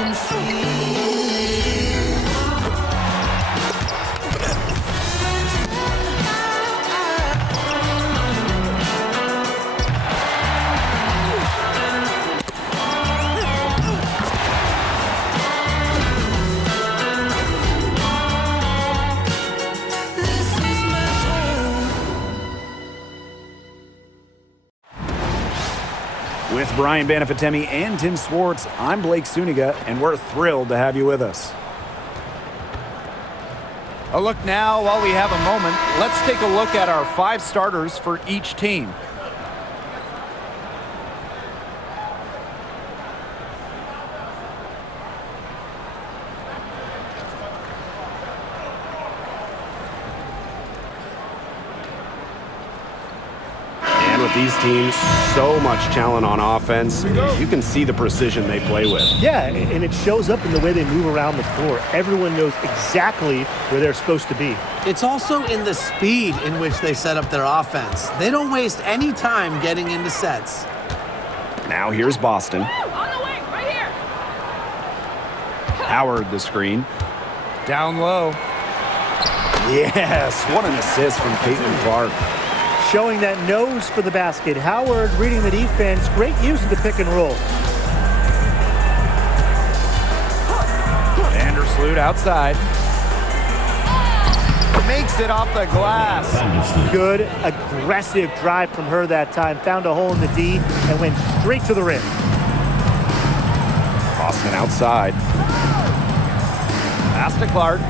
can feel. With Brian Banafitemi and Tim Swartz, I'm Blake Suniga, and we're thrilled to have you with us. A look now while we have a moment. Let's take a look at our 5 starters for each team. With these teams, so much talent on offense, you can see the precision they play with. Yeah, and it shows up in the way they move around the floor. Everyone knows exactly where they're supposed to be. It's also in the speed in which they set up their offense. They don't waste any time getting into sets. Now here's Boston. On the wing, right here. Howard the screen. Down low. Yes, what an assist from Caitlin Clark. Showing that nose for the basket. Howard reading the defense. Great use of the pick and roll. Vandersloot outside. Makes it off the glass. Good, aggressive drive from her that time. Found a hole in the D and went straight to the rim. Boston outside. Pass to Clark.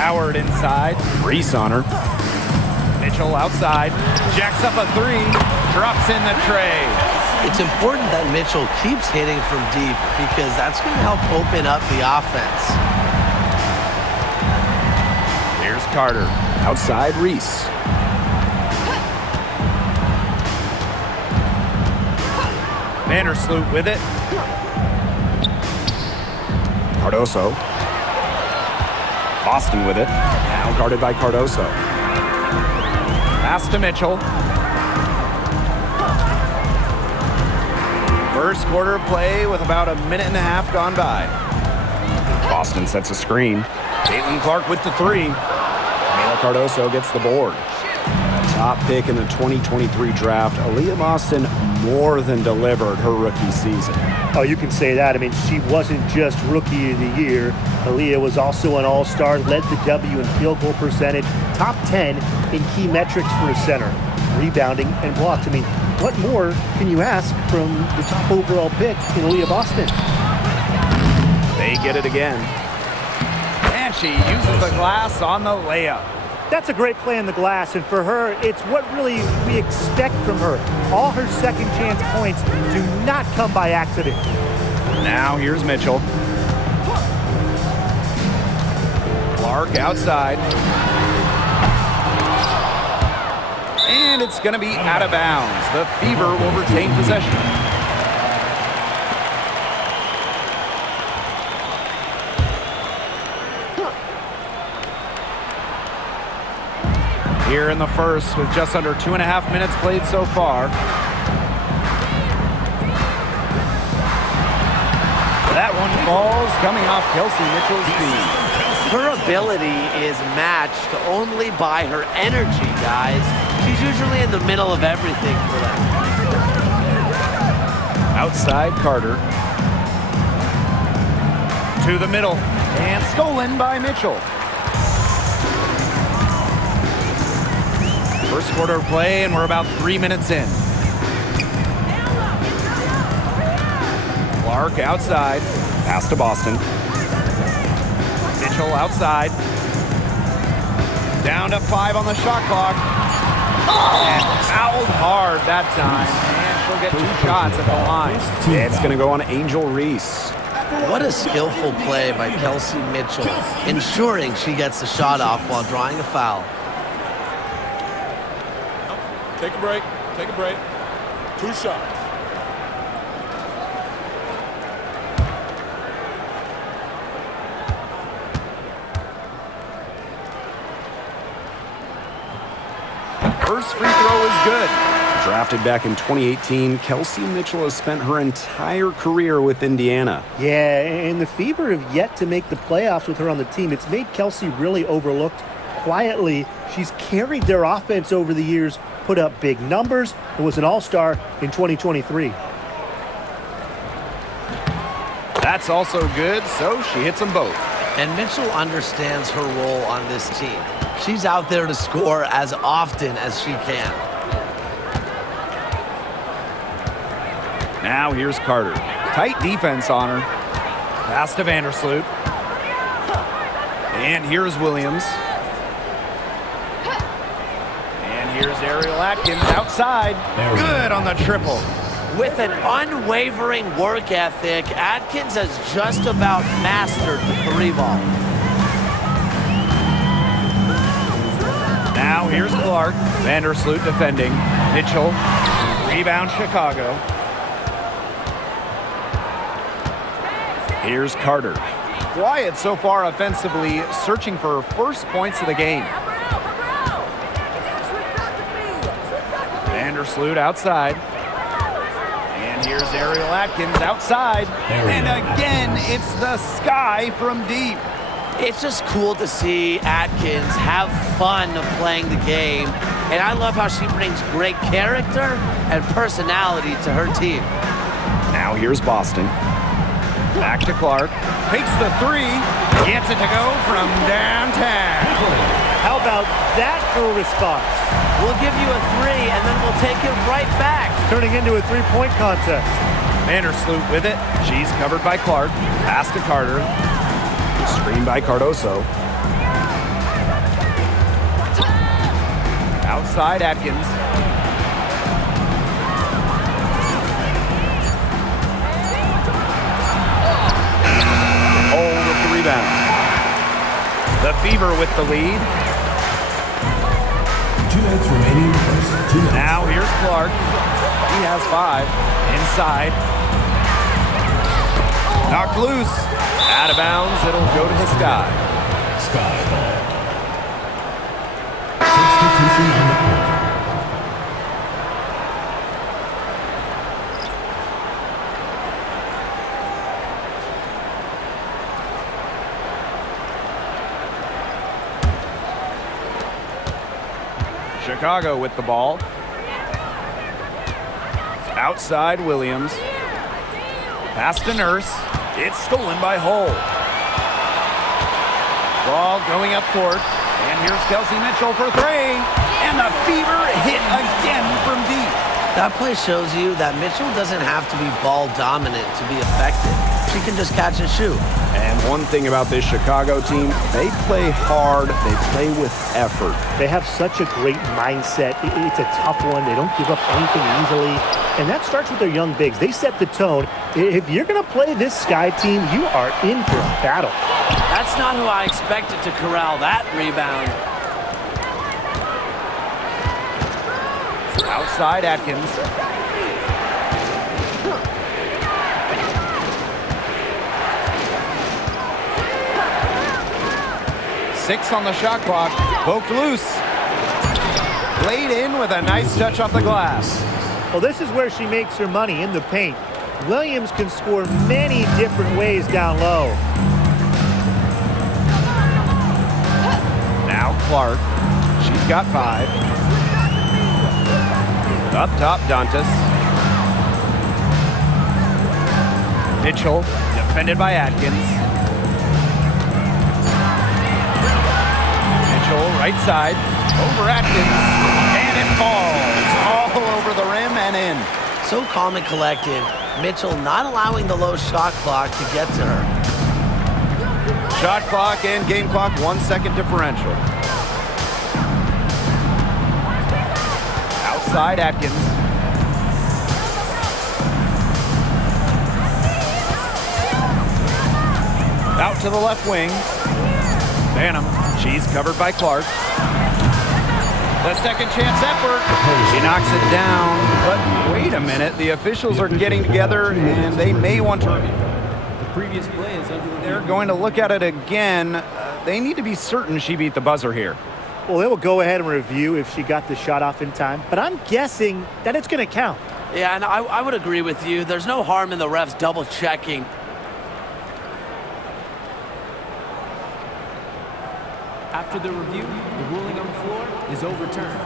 Howard inside. Reese on her. Mitchell outside. Jacks up a 3. Drops in the tray. It's important that Mitchell keeps hitting from deep because that's going to help open up the offense. Here's Carter. Outside Reese. Vandersloot with it. Cardoso. Boston with it. Now guarded by Cardoso. Pass to Mitchell. First quarter of play with about a minute and a half gone by. Boston sets a screen. Caitlin Clark with the 3. Camila Cardoso gets the board. Top pick in the 2023 draft, Aaliyah Boston more than delivered her rookie season. Oh, you can say that. I mean, she wasn't just Rookie of the Year. Aaliyah was also an All-Star, led the W in field goal percentage, top 10 in key metrics for a center, rebounding and blocks. I mean, what more can you ask from the top overall pick in Aaliyah Boston? They get it again. And she uses the glass on the layup. That's a great play in the glass, and for her, it's what really we expect from her. All her second chance points do not come by accident. Now here's Mitchell. Clark outside. And it's going to be out of bounds. The Fever will retain possession. Here in the first with just under 2.5 minutes played so far. That one falls coming off Kelsey Mitchell's feet. Her ability is matched only by her energy, guys. She's usually in the middle of everything for them. Outside Carter. To the middle. And stolen by Mitchell. First quarter of play, and we're about 3 minutes in. Clark outside. Pass to Boston. Mitchell outside. Down to 5 on the shot clock. And fouled hard that time. And she'll get 2 shots at the line. It's going to go on Angel Reese. What a skillful play by Kelsey Mitchell, ensuring she gets the shot off while drawing a foul. Take a break. Take a break. 2 shots. First free throw is good. Drafted back in 2018, Kelsey Mitchell has spent her entire career with Indiana. Yeah, and the Fever have yet to make the playoffs with her on the team. It's made Kelsey really overlooked. Quietly, she's carried their offense over the years, put up big numbers, and was an all-star in 2023. That's also good, so she hits them both. And Mitchell understands her role on this team. She's out there to score as often as she can. Now here's Carter. Tight defense on her. Pass to Vandersloot. And here's Williams. And here's Ariel Atkins outside. Good on the triple. With an unwavering work ethic, Atkins has just about mastered the three ball. Now here's Clark. Vandersloot defending. Mitchell. Rebound Chicago. Here's Carter. Quiet so far offensively, searching for first points of the game. Vandersloot outside. And here's Ariel Atkins outside. And again, it's the sky from deep. It's just cool to see Atkins have fun playing the game. And I love how she brings great character and personality to her team. Now here's Boston. Back to Clark. Takes the three. Gets it to go from downtown. How about that for a response? We'll give you a three, and then we'll take it right back. Turning into a three-point contest. Vandersloot with it. She's covered by Clark. Pass to Carter. Screen by Cardoso. Outside Atkins. Hole with the rebound. The Fever with the lead. 2 minutes remaining in the first. 2 minutes. Now here's Clark. He has 5. Inside. Knocked loose. Out of bounds. It'll go to the sky. Sky ball. Substitution on the court. Chicago with the ball. Outside Williams. Pass to Nurse. It's stolen by Hull. Ball going up court. And here's Kelsey Mitchell for 3. And the Fever hit again from deep. That play shows you that Mitchell doesn't have to be ball dominant to be effective. She can just catch and shoot. And one thing about this Chicago team, they play hard, they play with effort. They have such a great mindset. It's a tough one. They don't give up anything easily. And that starts with their young bigs. They set the tone. If you're going to play this Sky team, you are in for a battle. That's not who I expected to corral that rebound. Outside Atkins. Six on the shot clock. Poked loose. Laid in with a nice touch off the glass. Well, this is where she makes her money, in the paint. Williams can score many different ways down low. Now Clark. She's got 5. Up top, Dantas. Mitchell, defended by Atkins. Mitchell, right side, over Atkins, and it falls all over the rim and in. So calm and collected. Mitchell not allowing the low shot clock to get to her. Shot clock and game clock, 1 second differential. Outside Atkins. Out to the left wing. Banham. She's covered by Clark. The second chance effort. She knocks it down. But wait a minute. The officials are getting together and they may want to. The previous play is under the They're going to look at it again. They need to be certain she beat the buzzer here. Well, they will go ahead and review if she got the shot off in time, but I'm guessing that it's going to count. Yeah, and I would agree with you. There's no harm in the refs double-checking. After the review, the ruling on the floor is overturned.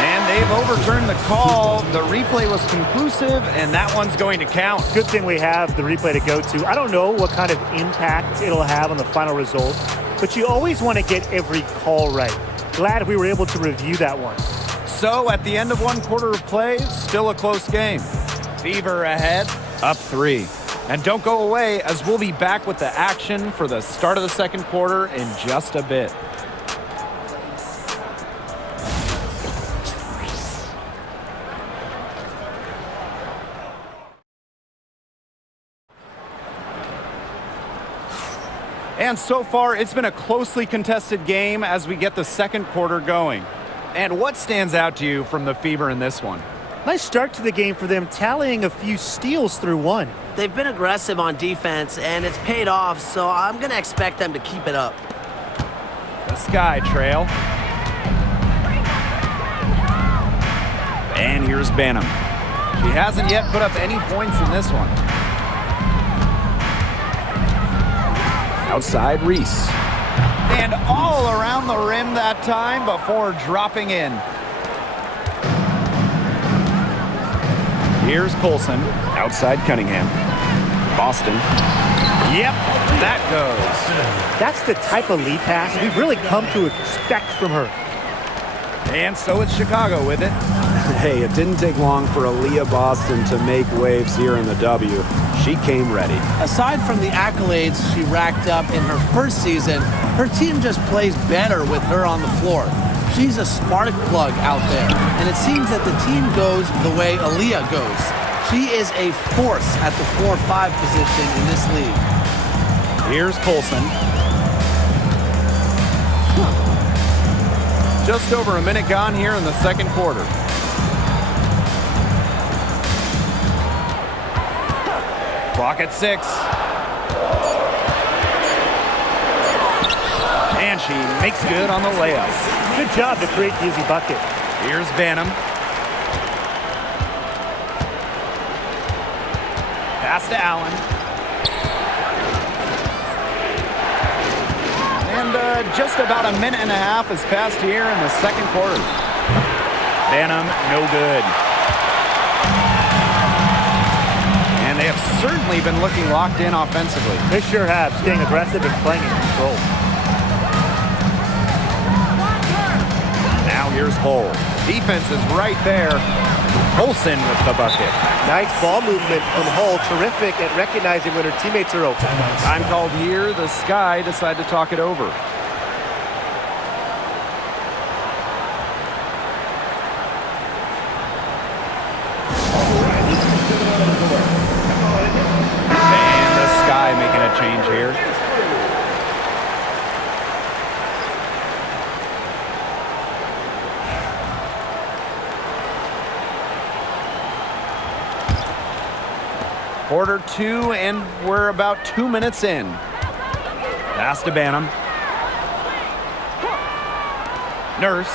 And they've overturned the call. The replay was conclusive, and that one's going to count. Good thing we have the replay to go to. I don't know what kind of impact it'll have on the final result, but you always want to get every call right. Glad we were able to review that one. So at the end of one quarter of play, still a close game. Fever ahead, up 3. And don't go away, as we'll be back with the action for the start of the second quarter in just a bit. And so far, it's been a closely contested game as we get the second quarter going. And what stands out to you from the Fever in this one? Nice start to the game for them, tallying a few steals through one. They've been aggressive on defense, and it's paid off, so I'm going to expect them to keep it up. The Sky trail. And here's Banham. She hasn't yet put up any points in this one. Outside Reese. And all around the rim that time before dropping in. Here's Colson. Outside Cunningham. Boston. Yep, that goes. That's the type of lead pass we've really come to expect from her. And so it's Chicago with it. Hey, it didn't take long for Aaliyah Boston to make waves here in the W. She came ready. Aside from the accolades she racked up in her first season, her team just plays better with her on the floor. She's a spark plug out there, and it seems that the team goes the way Aaliyah goes. She is a force at the 4-5 position in this league. Here's Colson. Just over a minute gone here in the second quarter. Clock at 6. And she makes good on the layup. Good job to create the easy bucket. Here's Banham. Pass to Allen. And just about a minute and a half has passed here in the second quarter. Banham, no good. And they have certainly been looking locked in offensively. They sure have, staying aggressive and playing in control. Now here's Hull. Defense is right there. Olsen with the bucket. Nice ball movement from Hull. Terrific at recognizing when her teammates are open. Time called here. The Sky decide to talk it over. And the Sky making a change here. Quarter 2, and we're about 2 minutes in. Pass to Banham. Nurse.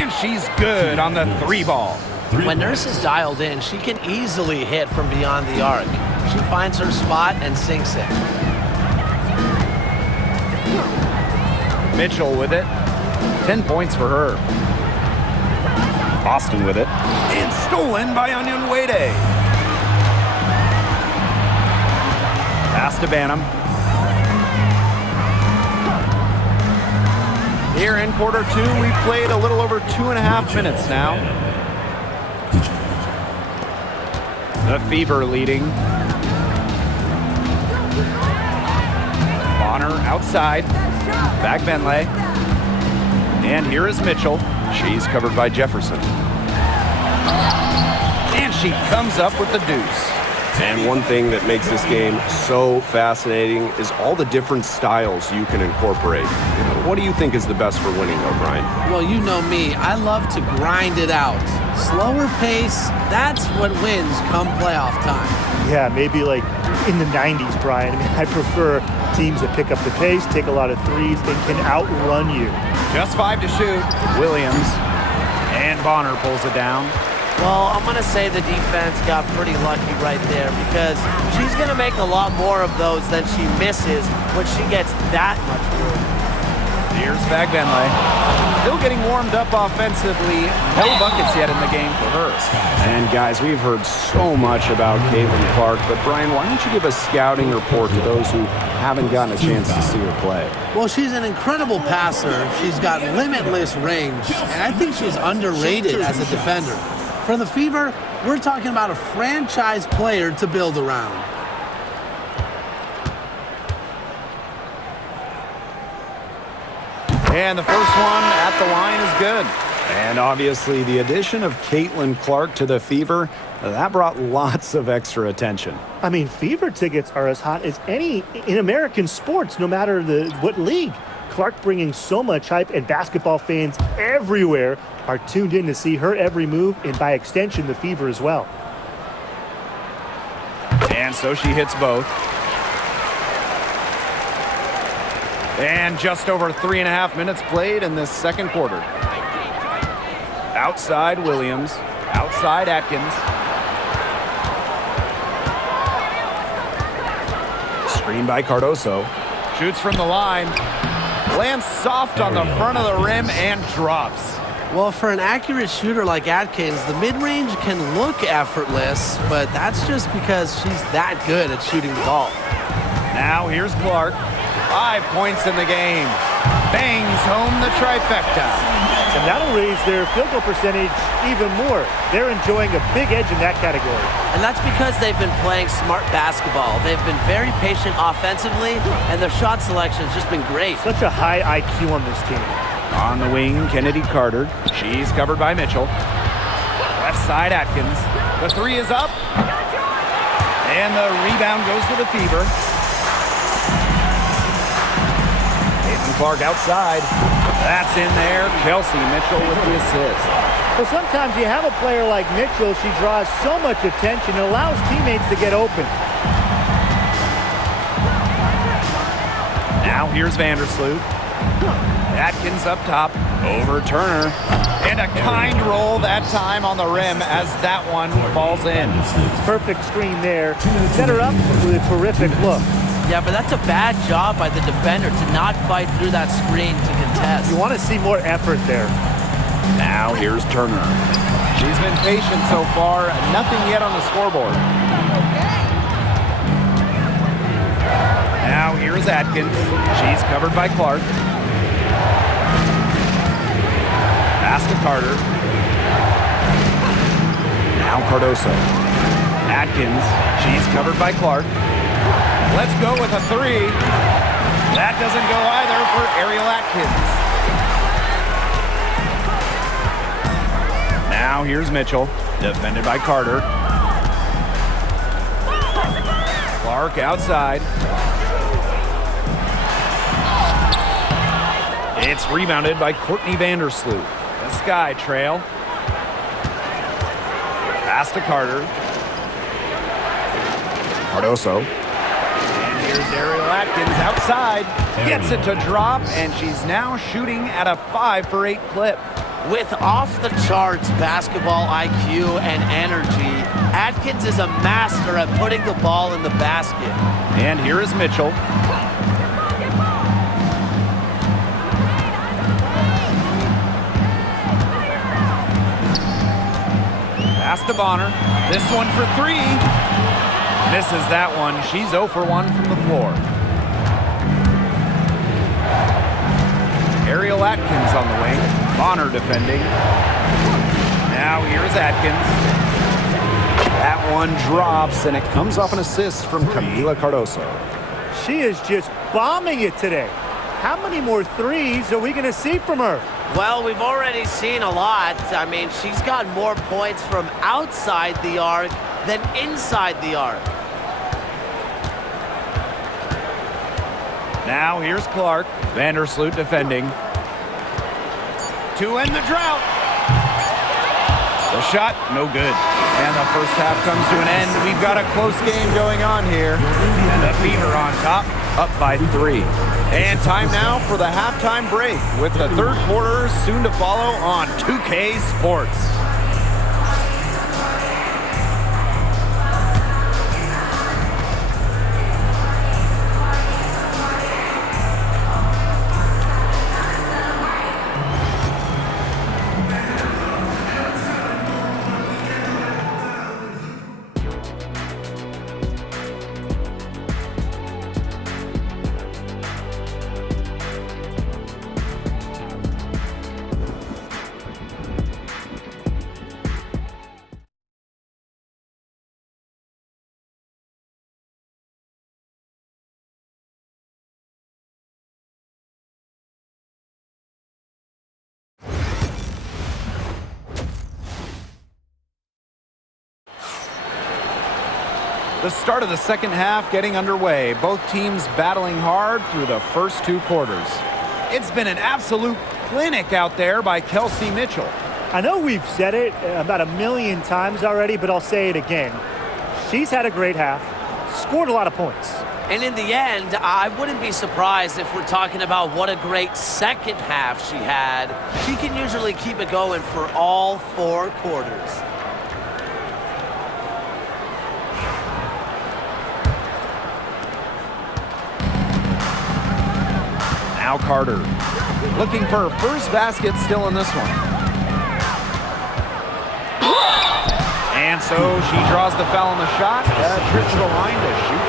And she's good on the 3 ball. When Nurse is dialed in, she can easily hit from beyond the arc. She finds her spot and sinks it. Mitchell with it. 10 points for her. Boston with it. And stolen by Onyenwere. Pass to Banham. Here in quarter 2, we've played a little over 2.5 minutes now. The Fever leading. Bonner outside. Back Benley. And here is Mitchell. She's covered by Jefferson. And she comes up with the deuce. And one thing that makes this game so fascinating is all the different styles you can incorporate. What do you think is the best for winning, O'Brien? Well, you know me. I love to grind it out. Slower pace, that's what wins come playoff time. Yeah, maybe like in the 90s, Brian. I mean, I prefer teams that pick up the pace, take a lot of threes, and can outrun you. Just 5 to shoot. Williams. And Bonner pulls it down. Well, I'm going to say the defense got pretty lucky right there because she's going to make a lot more of those than she misses when she gets that much room. Here's Fagbenle. Still getting warmed up offensively. No buckets yet in the game for her. And guys, we've heard so much about Caitlin Clark, but Brian, why don't you give a scouting report to those who haven't gotten a chance to see her play? Well, she's an incredible passer. She's got limitless range, and I think she's underrated as a defender. For the Fever, we're talking about a franchise player to build around. And the first one at the line is good. And obviously the addition of Caitlin Clark to the Fever, that brought lots of extra attention. I mean, Fever tickets are as hot as any in American sports, no matter what league. Clark bringing so much hype, and basketball fans everywhere are tuned in to see her every move, and by extension, the Fever as well. And so she hits both. And just over 3.5 minutes played in this second quarter. Outside Williams, outside Atkins. Screen by Cardoso. Shoots from the line. Lands soft on the front of the rim and drops. Well, for an accurate shooter like Atkins, the mid-range can look effortless, but that's just because she's that good at shooting the ball. Now here's Clark. 5 points in the game. Bangs home the trifecta. And that'll raise their field goal percentage even more. They're enjoying a big edge in that category. And that's because they've been playing smart basketball. They've been very patient offensively, and their shot selection has just been great. Such a high IQ on this team. On the wing, Kennedy Carter. She's covered by Mitchell. Left side, Atkins. The three is up. And the rebound goes to the Fever. Clark outside. That's in there. Kelsey Mitchell with the assist. Well, sometimes you have a player like Mitchell. She draws so much attention. It allows teammates to get open. Now here's Vandersloot. Atkins up top. Over Turner. And a kind roll that time on the rim as that one falls in. Perfect screen there. Set her up with a terrific look. Yeah, but that's a bad job by the defender to not fight through that screen to contest. You want to see more effort there. Now here's Turner. She's been patient so far. Nothing yet on the scoreboard. Now here's Atkins. She's covered by Clark. Pass to Carter. Now Cardoso. Atkins. She's covered by Clark. Let's go with a three. That doesn't go either for Ariel Atkins. Now here's Mitchell, defended by Carter. Clark outside. It's rebounded by Courtney Vandersloot. The Sky Trail. Pass to Carter. Cardoso. Here's Ariel Atkins outside, gets it to drop, and she's now shooting at a 5 for 8 clip. With off-the-charts basketball IQ and energy, Atkins is a master at putting the ball in the basket. And here is Mitchell. Pass to Bonner. This one for 3. Misses that one. She's 0 for 1 from the floor. Ariel Atkins on the wing. Bonner defending. Now here's Atkins. That one drops, and it comes off an assist from Camila Cardoso. She is just bombing it today. How many more threes are we going to see from her? Well, we've already seen a lot. I mean, she's got more points from outside the arc than inside the arc. Now here's Clark. Vandersloot defending. To end the drought. The shot, no good. And the first half comes to an end. We've got a close game going on here. And the Fever on top, up by 3. And time now for the halftime break with the third quarter soon to follow on 2K Sports. The start of the second half getting underway. Both teams battling hard through the first 2 quarters. It's been an absolute clinic out there by Kelsey Mitchell. I know we've said it about 1,000,000 times already, but I'll say it again. She's had a great half, scored a lot of points. And in the end, I wouldn't be surprised if we're talking about what a great second half she had. She can usually keep it going for all 4 quarters. Now Carter, looking for her first basket still in this one. And so she draws the foul on the shot. Trips to the line to shoot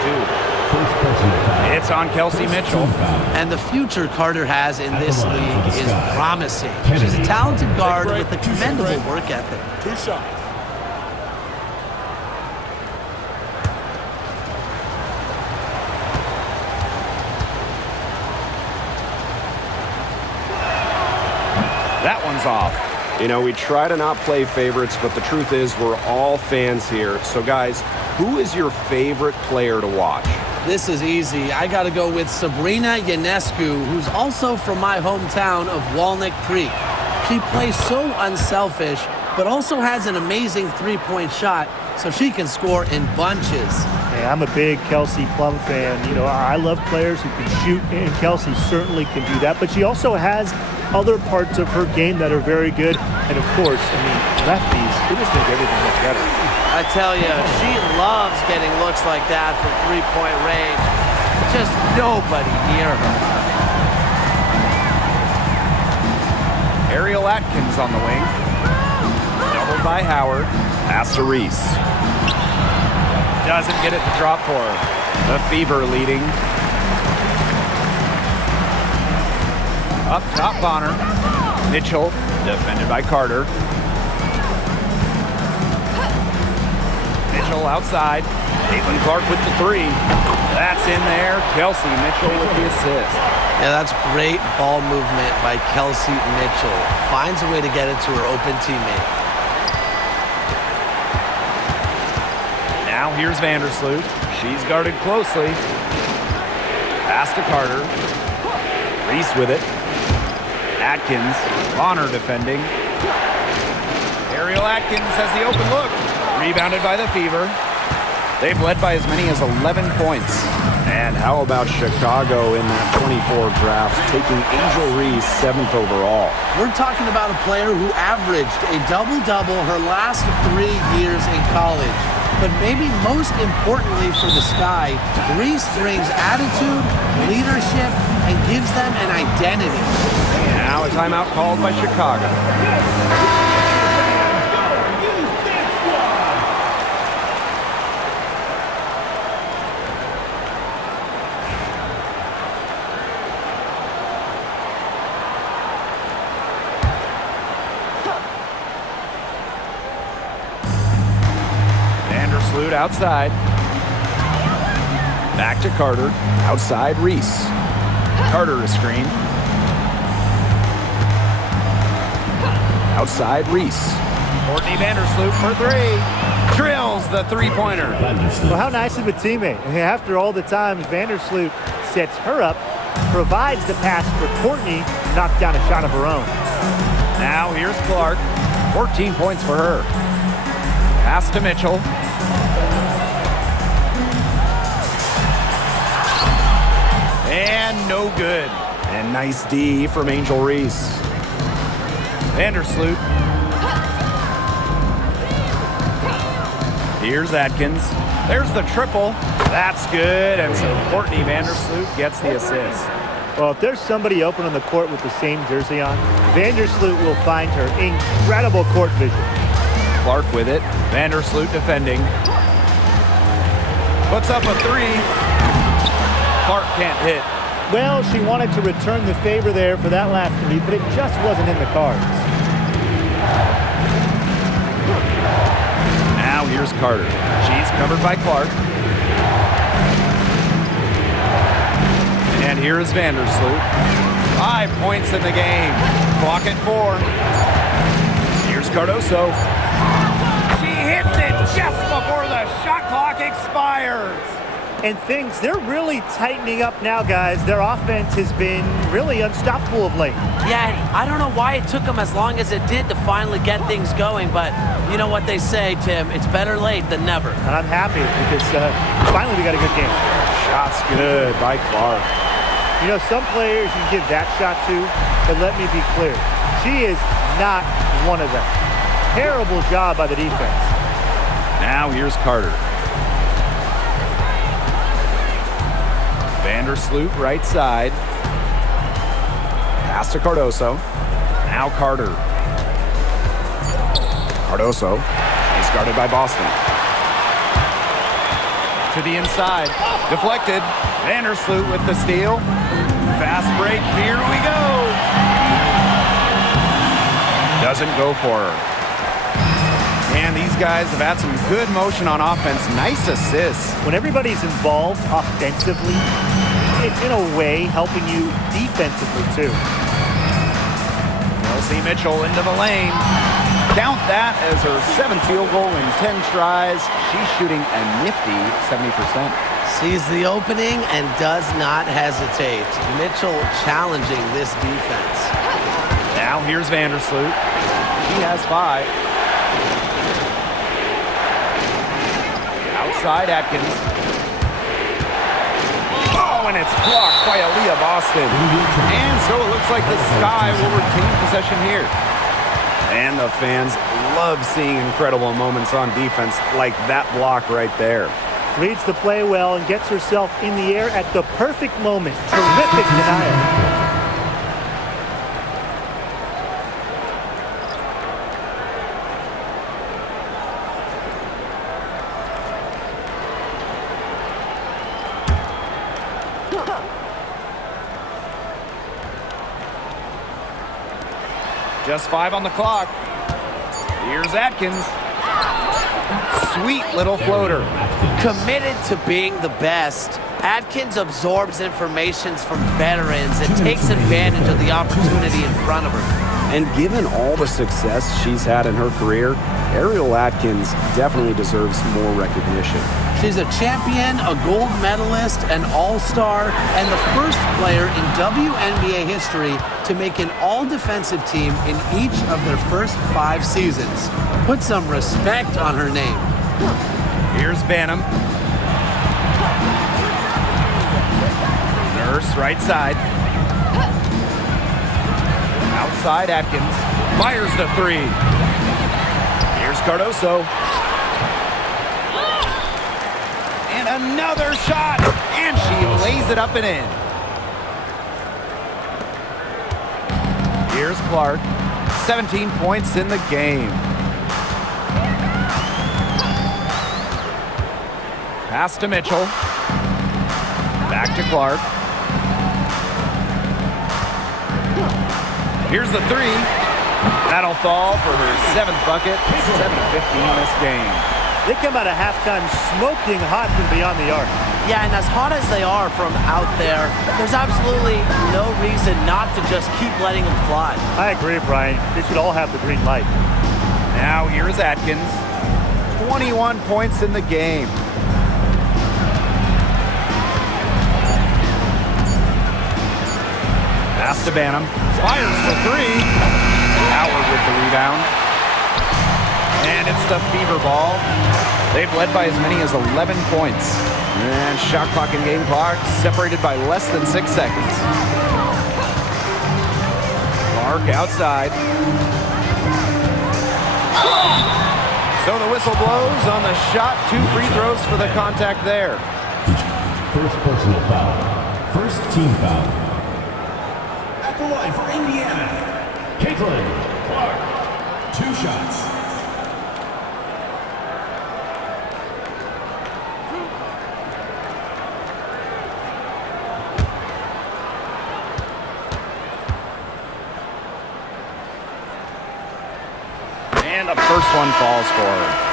2. It's on Kelsey Mitchell. And the future Carter has in this league is promising. She's a talented guard with a commendable work ethic. 2 shots. That one's off. You know, we try to not play favorites, but the truth is we're all fans here. So, guys, who is your favorite player to watch? This is easy. I got to go with Sabrina Ionescu, who's also from my hometown of Walnut Creek. She plays so unselfish, but also has an amazing three-point shot, so she can score in bunches. Yeah, I'm a big Kelsey Plum fan. You know, I love players who can shoot, and Kelsey certainly can do that. But she also has other parts of her game that are very good. And, of course, I mean, lefties, they just make everything much better. I tell you, she loves getting looks like that from three-point range. Just nobody near her. Ariel Atkins on the wing. Doubled by Howard. Pass to Reese. Doesn't get it to drop for her. The Fever leading. Up top, Bonner. Mitchell, defended by Carter. Mitchell outside. Caitlin Clark with the 3. That's in there. Kelsey Mitchell with the assist. Yeah, that's great ball movement by Kelsey Mitchell. Finds a way to get it to her open teammate. Now here's Vandersloot. She's guarded closely. Pass to Carter. Reese with it. Atkins, Bonner defending. Ariel Atkins has the open look. Rebounded by the Fever. They've led by as many as 11 points. And how about Chicago in that 24 draft, taking Angel Reese 7th overall? We're talking about a player who averaged a double-double her last 3 years in college. But maybe most importantly for the Sky, Reese brings attitude, leadership, and gives them an identity. Now a timeout called by Chicago. Vandersloot outside. Back to Carter. Outside Reese. Carter a screen. Outside Reese. Courtney Vandersloot for 3. Drills the three-pointer. Well, how nice of a teammate. I mean, after all the times Vandersloot sets her up, provides the pass for Courtney, knocked down a shot of her own. Now here's Clark. 14 points for her. Pass to Mitchell. And no good. And nice D from Angel Reese. Vandersloot. Here's Atkins. There's the triple. That's good. And so Courtney Vandersloot gets the assist. Well, if there's somebody open on the court with the same jersey on, Vandersloot will find her. Incredible court vision. Clark with it. Vandersloot defending. Puts up a three. Clark can't hit. Well, she wanted to return the favor there for that last three, but it just wasn't in the cards. Now here's Carter. She's covered by Clark. And here is Vandersloot. 5 points in the game. Clock at 4. Here's Cardoso. She hits it just before the shot clock expires. And they're really tightening up now, guys. Their offense has been really unstoppable of late. Yeah, I don't know why it took them as long as it did to finally get things going, but you know what they say, Tim, it's better late than never. And I'm happy because finally we got a good game. Shot's good by Clark. You know, some players you give that shot to, but let me be clear. She is not one of them. Terrible job by the defense. Now here's Carter. Vandersloot right side. Pass to Cardoso. Now Carter. Cardoso is guarded by Boston. To the inside. Deflected. Vandersloot with the steal. Fast break. Here we go. Doesn't go for her. And these guys have had some good motion on offense. Nice assists. When everybody's involved offensively, it's in a way helping you defensively too. Kelsey Mitchell into the lane. Count that as her 7th field goal in 10 tries. She's shooting a nifty 70%. Sees the opening and does not hesitate. Mitchell challenging this defense. Now here's Vandersloot. She has 5. Outside Atkins. Oh, and it's blocked by Aaliyah Boston. And so it looks like the Sky will retain possession here. And the fans love seeing incredible moments on defense like that block right there. Reads the play well and gets herself in the air at the perfect moment. Terrific denial. Just 5 on the clock. Here's Atkins. Sweet little floater. Committed to being the best, Atkins absorbs information from veterans and takes advantage of the opportunity in front of her. And given all the success she's had in her career, Ariel Atkins definitely deserves more recognition. She's a champion, a gold medalist, an all-star, and the first player in WNBA history to make an all-defensive team in each of their first 5 seasons. Put some respect on her name. Here's Banham. Nurse right side. Outside Atkins. Fires the 3. Here's Cardoso. And another shot. And she lays it up and in. Here's Clark. 17 points in the game. Pass to Mitchell. Back to Clark. Here's the 3. That'll fall for her 7th bucket. 7-15 this game. They come out of halftime smoking hot from beyond the arc. Yeah, and as hot as they are from out there, there's absolutely no reason not to just keep letting them fly. I agree, Brian. They should all have the green light. Now here's Atkins. 21 points in the game. Pass to Banham. Fires for 3. Howard with the rebound. And it's the Fever ball. They've led by as many as 11 points. And shot clock and game clock separated by less than 6 seconds. Clark outside. So the whistle blows on the shot. 2 free throws for the contact there. First personal foul. First team foul. At the line for Indiana, Caitlin Clark. 2 shots. And the first one falls for her.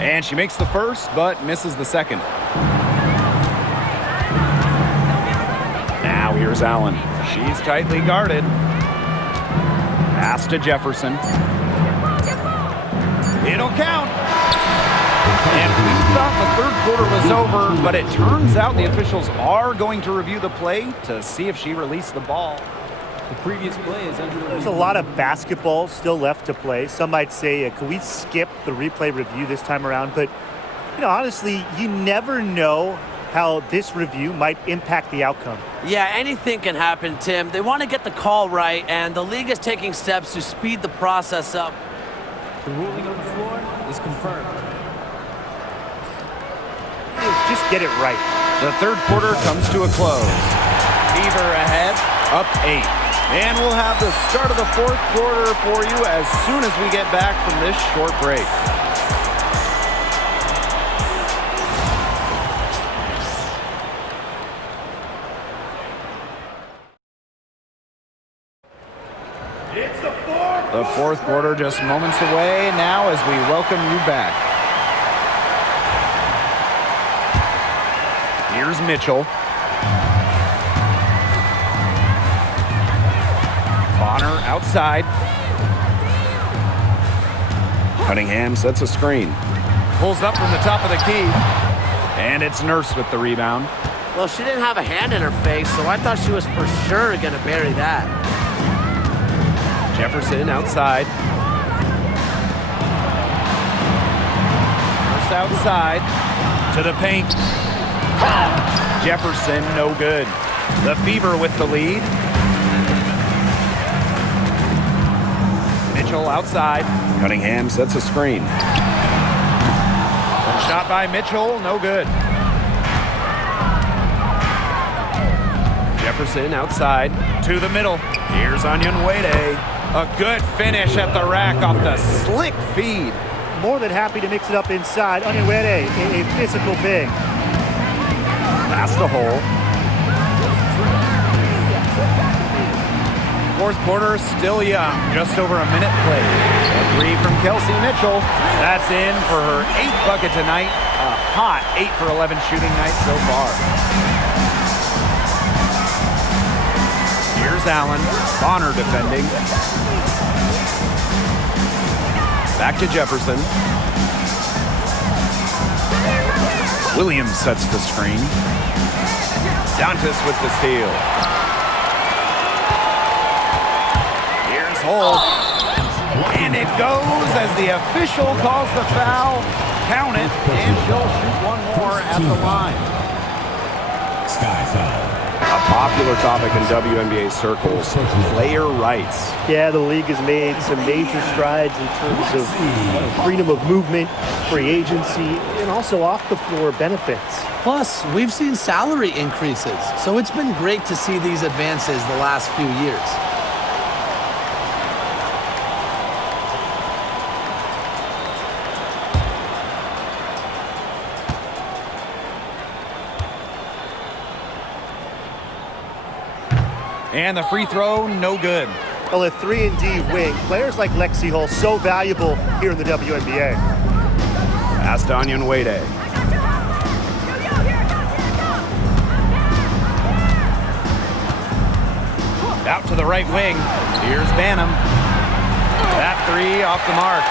And she makes the first, but misses the second. Now here's Allen. She's tightly guarded. Pass to Jefferson. It'll count. And we thought the third quarter was over, but it turns out the officials are going to review the play to see if she released the ball. The previous play is under review. There's a lot of basketball still left to play. Some might say, can we skip the replay review this time around? But, honestly, you never know how this review might impact the outcome. Yeah, anything can happen, Tim. They want to get the call right, and the league is taking steps to speed the process up. The ruling on the floor is confirmed. Just get it right. The third quarter comes to a close. Fever ahead, up 8. And we'll have the start of the fourth quarter for you as soon as we get back from this short break. The fourth quarter just moments away now as we welcome you back. Here's Mitchell. Bonner outside. Cunningham sets a screen. Pulls up from the top of the key. And it's Nurse with the rebound. Well, she didn't have a hand in her face, so I thought she was for sure going to bury that. Jefferson outside. Nurse outside. To the paint. Jefferson, no good. The Fever with the lead. Mitchell outside. Cunningham sets a screen. Shot by Mitchell, no good. Jefferson outside to the middle. Here's Onyenwere. A good finish at the rack off the slick feed. More than happy to mix it up inside. Onyenwere, a physical big. Past the hole. Fourth quarter still young, just over a minute played. A 3 from Kelsey Mitchell. That's in for her 8th bucket tonight. A hot 8 for 11 shooting night so far. Here's Allen. Bonner defending. Back to Jefferson. Williams sets the screen. Dantas with the steal. Here's Hull. And it goes as the official calls the foul. Count it, and she'll shoot one more at the line. Sky foul. A popular topic in WNBA circles, player rights. Yeah, the league has made some major strides in terms of freedom of movement, free agency, and also off-the-floor benefits. Plus, we've seen salary increases, so it's been great to see these advances the last few years. And the free throw, no good. Well, a 3-and-D wing, players like Lexi Hull, so valuable here in the WNBA. Pass to Onyenwere. Out to the right wing. Here's Banham. That three off the mark.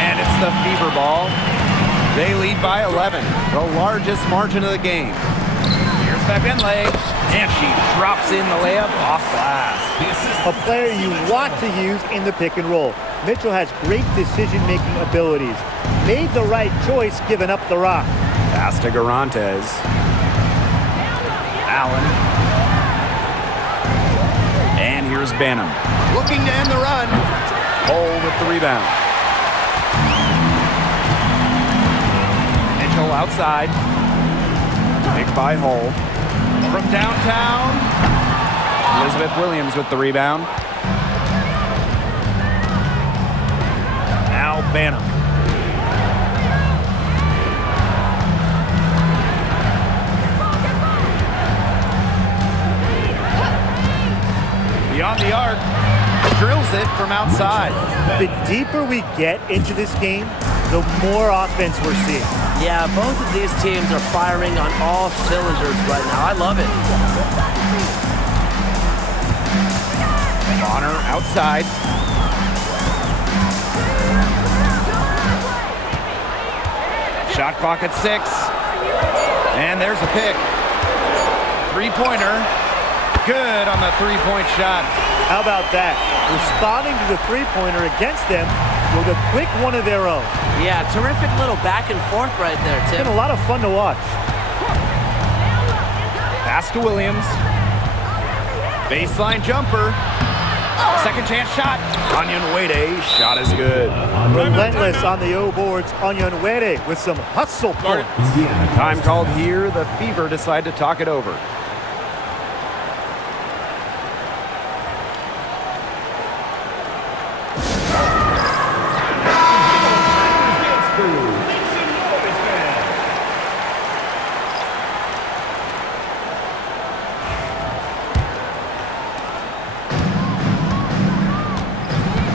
And it's the Fever ball. They lead by 11, the largest margin of the game. Here's Fabinley, and she drops in the layup off glass. A player you want to use in the pick and roll. Mitchell has great decision-making abilities. Made the right choice giving up the rock. Pass to Garantes. Allen. And here's Banham. Looking to end the run. Hole with the rebound. Mitchell outside. Pick by Hull. From downtown, Elizabeth Williams with the rebound. Now Banham. Beyond the arc, drills it from outside. The deeper we get into this game, the more offense we're seeing. Yeah, both of these teams are firing on all cylinders right now. I love it. Bonner outside. Shot clock at 6. And there's a pick. Three-pointer. Good on the three-point shot. How about that? Responding to the three-pointer against them with a quick one of their own. Yeah, terrific little back and forth right there, Tim. Been a lot of fun to watch. Pass to Williams. Baseline jumper. Second chance shot. Onyenwere, shot is good. Relentless on the O boards. Onyenwere with some hustle points. Time called here. The Fever decide to talk it over.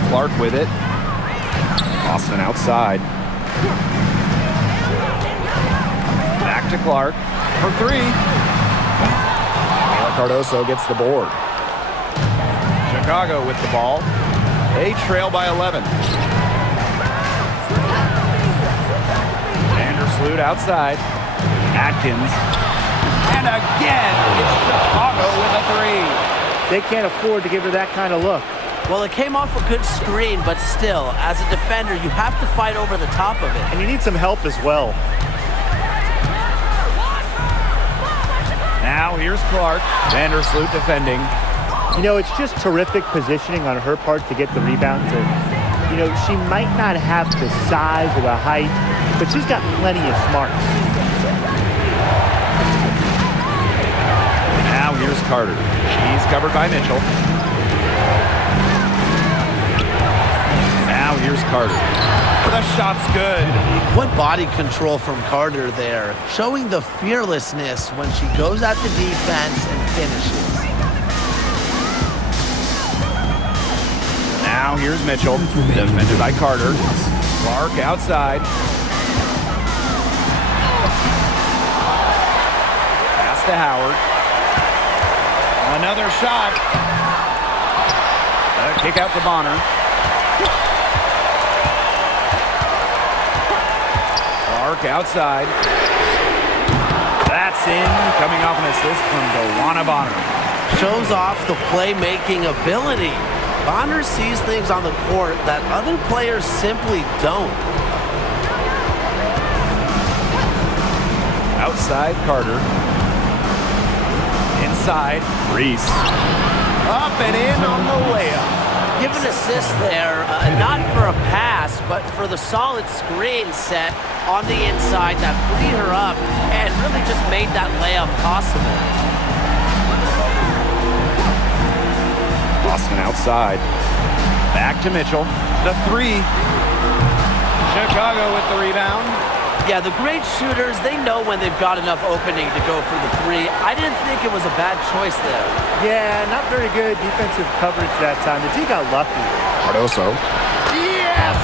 Clark with it. Austin outside. Back to Clark for three. Cardoso gets the board. Chicago with the ball. They trail by 11. Vandersloot outside. Atkins. And again, it's Chicago with a three. They can't afford to give her that kind of look. Well, it came off a good screen, but still, as a defender, you have to fight over the top of it. And you need some help as well. Now here's Clark. Vandersloot defending. You know, it's just terrific positioning on her part to get the rebound. You know, she might not have the size or the height, but she's got plenty of smarts. Now here's Carter. She's covered by Mitchell. Now here's Carter. The shot's good. What body control from Carter there, showing the fearlessness when she goes at the defense and finishes. Now here's Mitchell, defended by Carter. Clark outside. Pass to Howard. Another shot. A kick out to Bonner. Clark outside. That's in, coming off an assist from Dewana Bonner. Shows off the playmaking ability. Bonner sees things on the court that other players simply don't. Outside, Carter. Inside, Reese. Up and in on the layup. Give an assist there, not for a pass, but for the solid screen set on the inside that freed her up and really just made that layup possible. Austin outside. Back to Mitchell. The three. Chicago with the rebound. Yeah, the great shooters, they know when they've got enough opening to go for the three. I didn't think it was a bad choice there. Yeah, not very good defensive coverage that time. The D got lucky. Cardoso. Yes!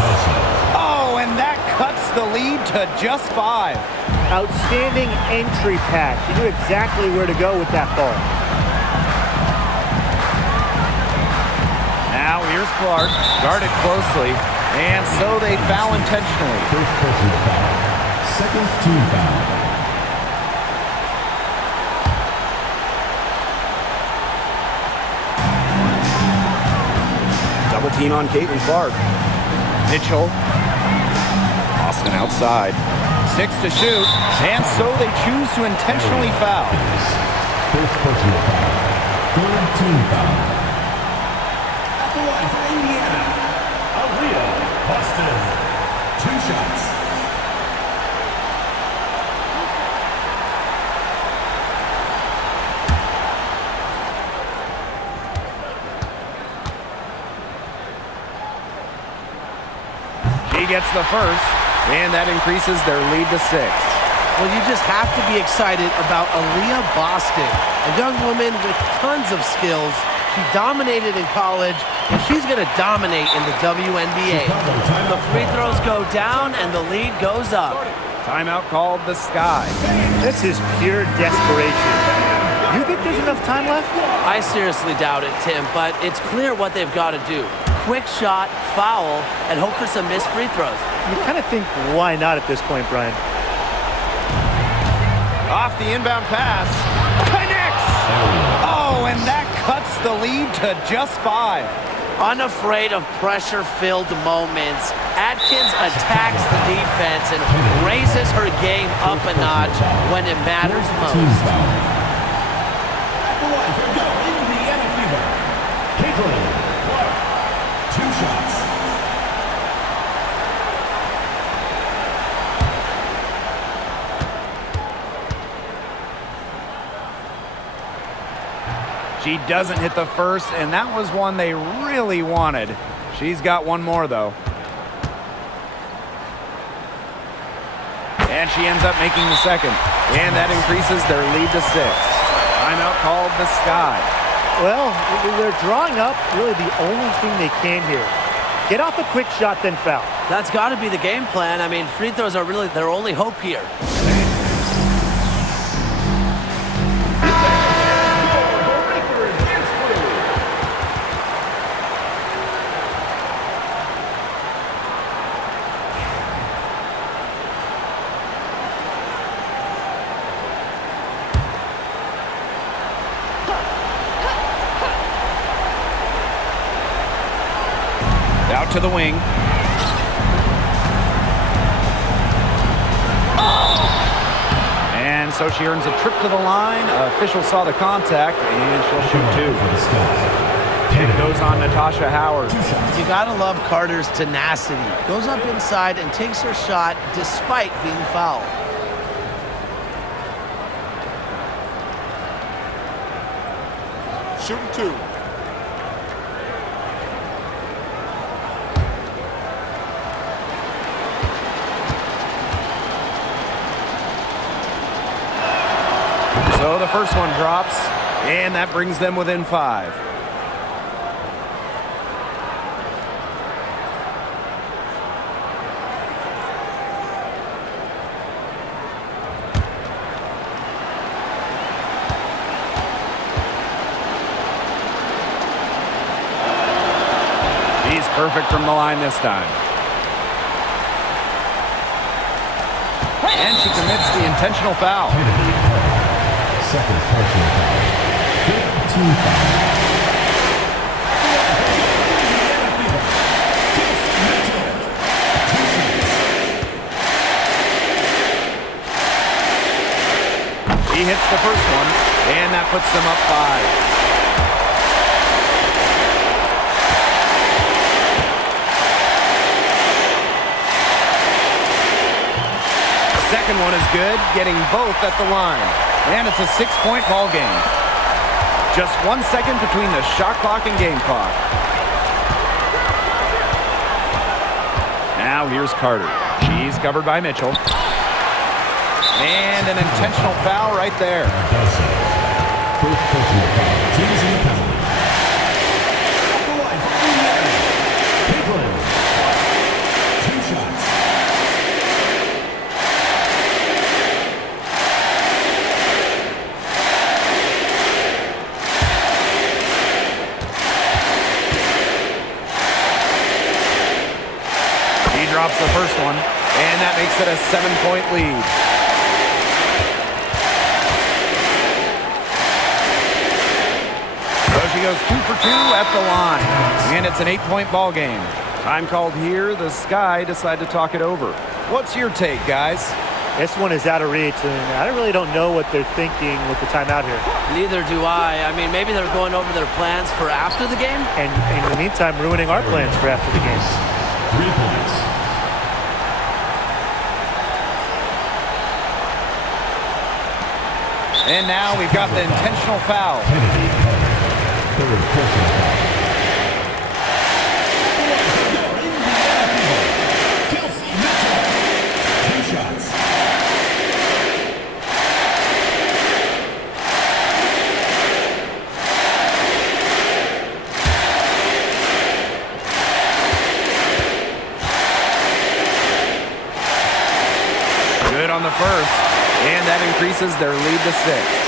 Oh, and that cuts the lead to just 5. Outstanding entry pass. She knew exactly where to go with that ball. is Clark, guarded closely, and so they foul intentionally. First personal foul. Second team foul. Double team on Caitlin Clark. Mitchell. Austin outside. 6 to shoot, and so they choose to intentionally foul. First personal foul. Third team foul. At the line for Indiana, Aaliyah Austin. 2 shots. She gets the first, and that increases their lead to 6. Well, you just have to be excited about Aaliyah Boston, a young woman with tons of skills. She dominated in college, and she's going to dominate in the WNBA. The free throws go down, and the lead goes up. Timeout called the Sky. This is pure desperation. You think there's enough time left? I seriously doubt it, Tim, but it's clear what they've got to do. Quick shot, foul, and hope for some missed free throws. You kind of think, why not at this point, Brian? Off the inbound pass. Connects! Oh, and that cuts the lead to just 5. Unafraid of pressure-filled moments, Atkins attacks the defense and raises her game up a notch when it matters Team most. foul. At the line for go Indiana Fever. Caitlin Clark. 2 shots. She doesn't hit the first, and that was one they really wanted. She's got one more, though. And she ends up making the second. And that increases their lead to 6. Timeout called the Sky. Well, they're drawing up really the only thing they can here. Get off a quick shot, then foul. That's got to be the game plan. I mean, free throws are really their only hope here. Out to the wing. And so she earns a trip to the line. Official saw the contact, and she'll shoot 2. It goes on Natasha Howard. You gotta love Carter's tenacity. Goes up inside and takes her shot despite being fouled. Shooting 2. So the first one drops, and that brings them within 5. He's perfect from the line this time. And she commits the intentional foul. Second personal foul. Fifth team foul. He hits the first one, and that puts them up 5. Second one is good, getting both at the line. And it's a 6-point ball game. Just 1 second between the shot clock and game clock. Now here's Carter. She's covered by Mitchell. And an intentional foul right there. First personal foul. Teams in the penalty. At the line for Indiana. Caitlin. 2 shots. drops the first one, and that makes it a 7-point lead. So she goes 2 for 2 at the line, and it's an 8-point ball game. Time called here. The Sky decide to talk it over. What's your take, guys? This one is out of reach, and I really don't know what they're thinking with the timeout here. Neither do I. I mean, maybe they're going over their plans for after the game. And in the meantime, ruining our plans for after the game. 3 points. And now we've got the intentional foul. Kennedy, third personal foul. Kelsey Mitchell, 2 shots. Good on the first, and that increases their lead to 6.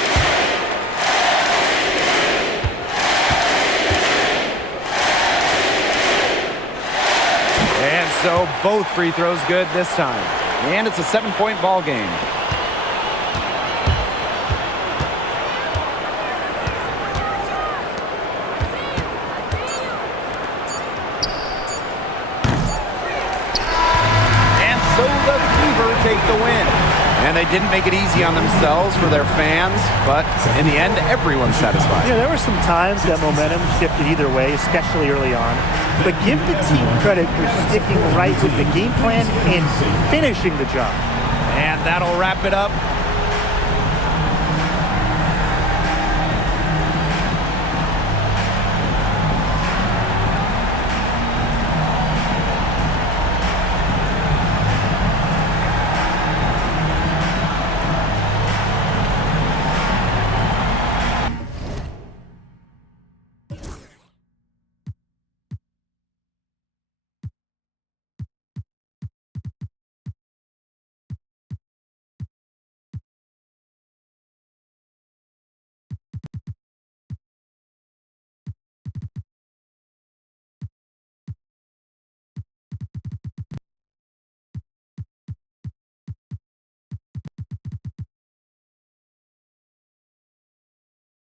And so both free throws good this time. And it's a 7-point ball game. And so the Fever take the win. And they didn't make it easy on themselves for their fans, but in the end, everyone's satisfied. Yeah, there were some times that momentum shifted either way, especially early on. But give the team credit for sticking right with the game plan and finishing the job. And that'll wrap it up.